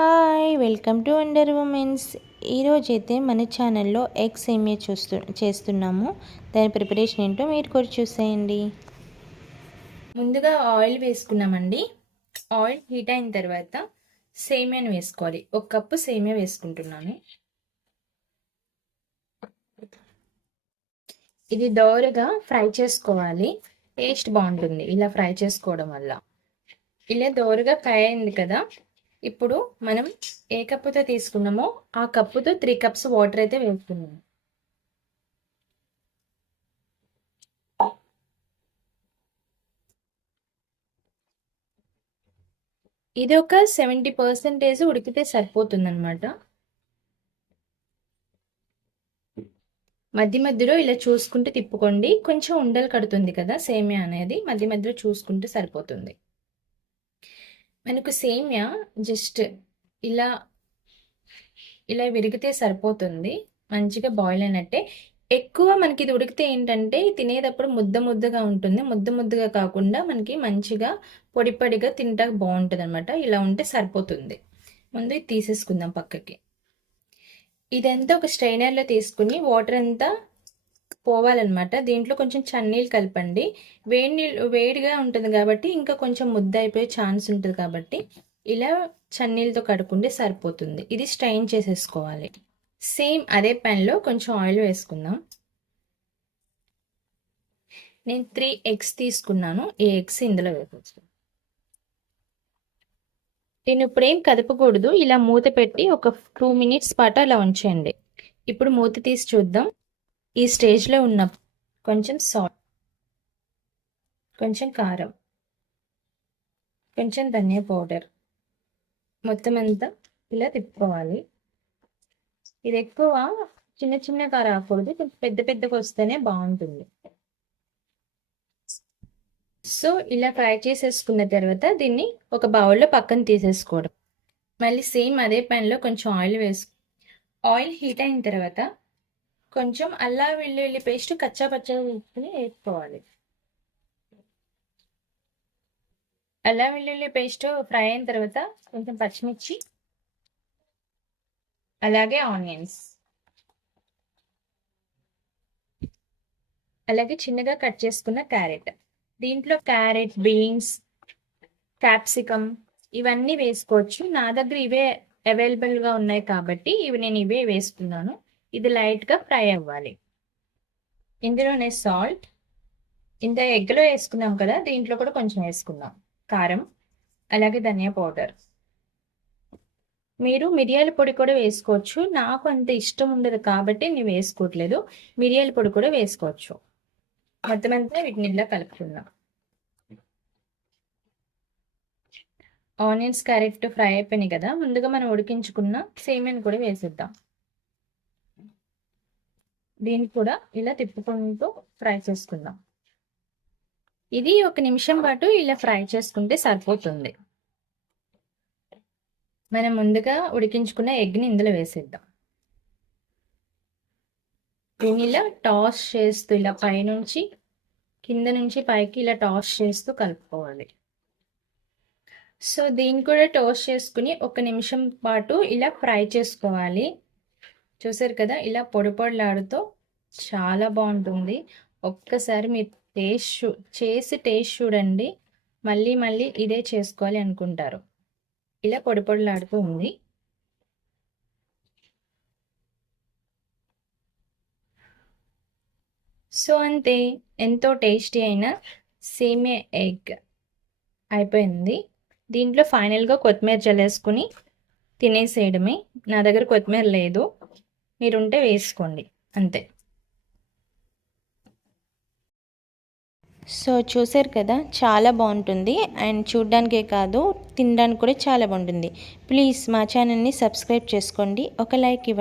Hi welcome to wonder women's. ఈరోజైతే మన ఛానల్లో ఎగ్ సేమియా చేస్తున్నాము. దాని ప్రిపరేషన్ ఏంటో మీరు కూడా చూసేయండి. ముందుగా ఆయిల్ వేసుకున్నామండి. ఆయిల్ హీట్ అయిన తర్వాత సేమియాని వేసుకోవాలి. 1 కప్పు సేమియా వేసుకుంటున్నాను. ఇది దోరగా ఫ్రై చేసుకోవాలి. టేస్ట్ బాగుంటుంది ఇలా ఫ్రై చేసుకోవడం వల్ల. ఇలా దోరగా ఫ్రై అయింది కదా, ఇప్పుడు మనం ఏ కప్పుతో తీసుకున్నామో ఆ కప్పుతో 3 కప్స్ వాటర్ అయితే వేసుకున్నాము. ఇది ఒక 70% ఉడికితే సరిపోతుందన్నమాట. మధ్య మధ్యలో ఇలా చూసుకుంటూ తిప్పుకోండి. కొంచెం ఉండలు కడుతుంది కదా సేమియా అనేది, మధ్య మధ్యలో చూసుకుంటూ సరిపోతుంది. మనకు సేమియా జస్ట్ ఇలా ఇలా విరిగితే సరిపోతుంది. మంచిగా బాయిల్ అయినట్టే. ఎక్కువ మనకి ఇది ఉడికితే ఏంటంటే తినేటప్పుడు ముద్ద ముద్దగా ఉంటుంది. ముద్ద ముద్దగా కాకుండా మనకి మంచిగా పొడి పొడిగా తింటాక బాగుంటుంది అనమాట. ఇలా ఉంటే సరిపోతుంది. ముందు ఇది తీసేసుకుందాం పక్కకి. ఇదంతా ఒక స్ట్రైనర్లో తీసుకుని వాటర్ అంతా పోవాలన్నమాట. దీంట్లో కొంచెం చన్నీళ్ళు కలపండి. వేడిగా ఉంటుంది కాబట్టి ఇంకా కొంచెం ముద్ద అయిపోయే ఛాన్స్ ఉంటుంది కాబట్టి ఇలా చన్నీళ్ళతో కడుక్కుంటే సరిపోతుంది. ఇది స్ట్రైన్ చేసేసుకోవాలి. సేమ్ అదే ప్యాన్లో కొంచెం ఆయిల్ వేసుకుందాం. నేను 3 ఎగ్స్ తీసుకున్నాను. ఈ ఎగ్స్ ఇందులో వేసేస్తాను. నేను ఇప్పుడేం కదపకూడదు. ఇలా మూత పెట్టి ఒక 2 మినిట్స్ పాటు అలా ఉంచేయండి. ఇప్పుడు మూత తీసి చూద్దాం. ఈ స్టేజ్లో ఉన్న కొంచెం సాల్ట్, కొంచెం కారం, కొంచెం ధనియా పౌడర్ మొత్తం అంతా ఇలా తిప్పుకోవాలి. ఇది ఎక్కువ చిన్న చిన్నగా రాకూడదు, కొంచెం పెద్ద పెద్దగా వస్తేనే బాగుంటుంది. సో ఇలా ఫ్రై చేసేసుకున్న తర్వాత దీన్ని ఒక బౌల్లో పక్కన తీసేసుకోవడం. మళ్ళీ సేమ్ అదే ప్యాన్లో కొంచెం ఆయిల్ హీట్ అయిన తర్వాత కొంచెం అల్లం వెల్లుల్లి పేస్ట్ కచ్చా పచ్చగా వేసుకుని వేసుకోవాలి. అల్లం వెల్లుల్లి పేస్ట్ ఫ్రై అయిన తర్వాత కొంచెం పచ్చిమిర్చి, అలాగే ఆనియన్స్, అలాగే చిన్నగా కట్ చేసుకున్న క్యారెట్. దీంట్లో క్యారెట్, బీన్స్, క్యాప్సికమ్ ఇవన్నీ వేసుకోవచ్చు. నా దగ్గర ఇవే అవైలబుల్గా ఉన్నాయి కాబట్టి నేను ఇవే వేసుకున్నాను. ఇది లైట్గా ఫ్రై అవ్వాలి. ఇందులోనే సాల్ట్, ఇంత ఎగ్లో వేసుకున్నాం కదా, దీంట్లో కూడా కొంచెం వేసుకుందాం. కారం, అలాగే ధనియా పౌడర్. మీరు మిరియాల పొడి కూడా వేసుకోవచ్చు. నాకు అంత ఇష్టం ఉండదు కాబట్టి నేను వేసుకోవట్లేదు. మిరియాల పొడి కూడా వేసుకోవచ్చు. మొత్తం అంతా వీటిని ఇలా కలుపుకుందాం. ఆనియన్స్, క్యారెట్ ఫ్రై అయిపోయినాయి కదా, ముందుగా మనం ఉడికించుకున్న సేమియాని కూడా వేసేద్దాం. దీన్ని కూడా ఇలా తిప్పుకుంటూ ఫ్రై చేసుకుందాం. ఇది 1 నిమిషం పాటు ఇలా ఫ్రై చేసుకుంటే సరిపోతుంది. మనం ముందుగా ఉడికించుకున్న ఎగ్ని ఇందులో వేసేద్దాం. దీన్ని ఇలా టాస్ చేస్తూ ఇలా పైనుంచి కింద నుంచి పైకి ఇలా టాస్ చేస్తూ కలుపుకోవాలి. సో దీన్ని కూడా టాస్ చేసుకుని 1 నిమిషం పాటు ఇలా ఫ్రై చేసుకోవాలి. చూసారు కదా, ఇలా పొడి పొడిలాడుతూ చాలా బాగుంటుంది. ఒక్కసారి మీరు టేస్ట్ చూడండి. మళ్ళీ మళ్ళీ ఇదే చేసుకోవాలి అనుకుంటారు. ఇలా పొడి పొడిలాడుతూ ఉంది. సో అంతే, ఎంతో టేస్టీ అయిన సేమియా ఎగ్ అయిపోయింది. దీంట్లో ఫైనల్గా కొత్తిమీర చల్లేసుకుని తినేసేయడమే. నా దగ్గర కొత్తిమీర లేదు, మీరుంటే వేసుకోండి, అంతే. సో చూసారు కదా, చాలా బాగుంటుంది. అండ్ చూడ్డానికే కాదు, తినడానికి కూడా చాలా బాగుంటుంది. ప్లీజ్ మా ఛానల్ని సబ్స్క్రైబ్ చేసుకోండి, ఒక లైక్ ఇవ్వండి.